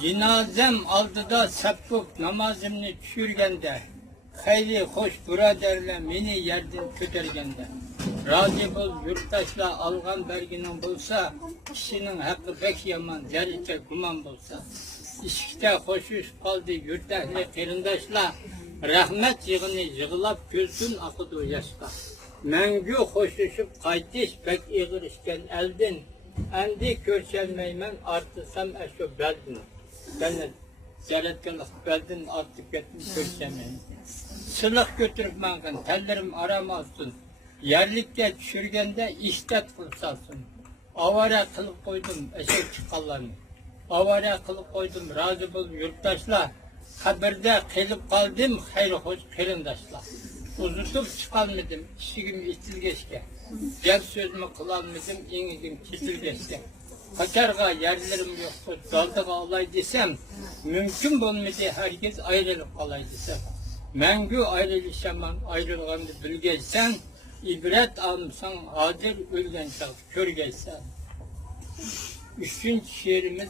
Cenazem aldıda sapıp namazımını düşürgende, hayli hoş buraderle meni yerden kötergende. Razı bol yurttaşla algan berginin bulsa, kişinin hakkı pek yaman, zerrice kuman bulsa. İşte hoşuş kaldı yurttaşlı kırındaşla, rahmet yığını yığılap gözün akıdı yaşta. Mengü hoşuşup kaytiş pek iğir işken eldin, endi körselmeymen artısam eşo beldin. Ben ceretkelik beldin artık ettim körselmeyin. Sılık götürüp mangın, tellerim aramazsın. Yerlikte düşürgende iştet kılsasın. Avara kılıp koydum eşek çıkallarını. Avara kılıp koydum razı bul yurttaşla. Kabirde kılıp kaldım hayır hoş kırındaşla. Uzutup çıkalmadım işigim istilgeçke. Gel sözümü kılalmadım yenigim çitilgeçke. Kaçarga yerlerim yoktu daldıga alay desem. Mümkün bulmadı herkes ayrılıp kalay desem. Mengü ayrılışaman ayrılgandı bilgeysen. İbret almışsan adil ölgen çağ kör gelsen. Üçüncü şiirimiz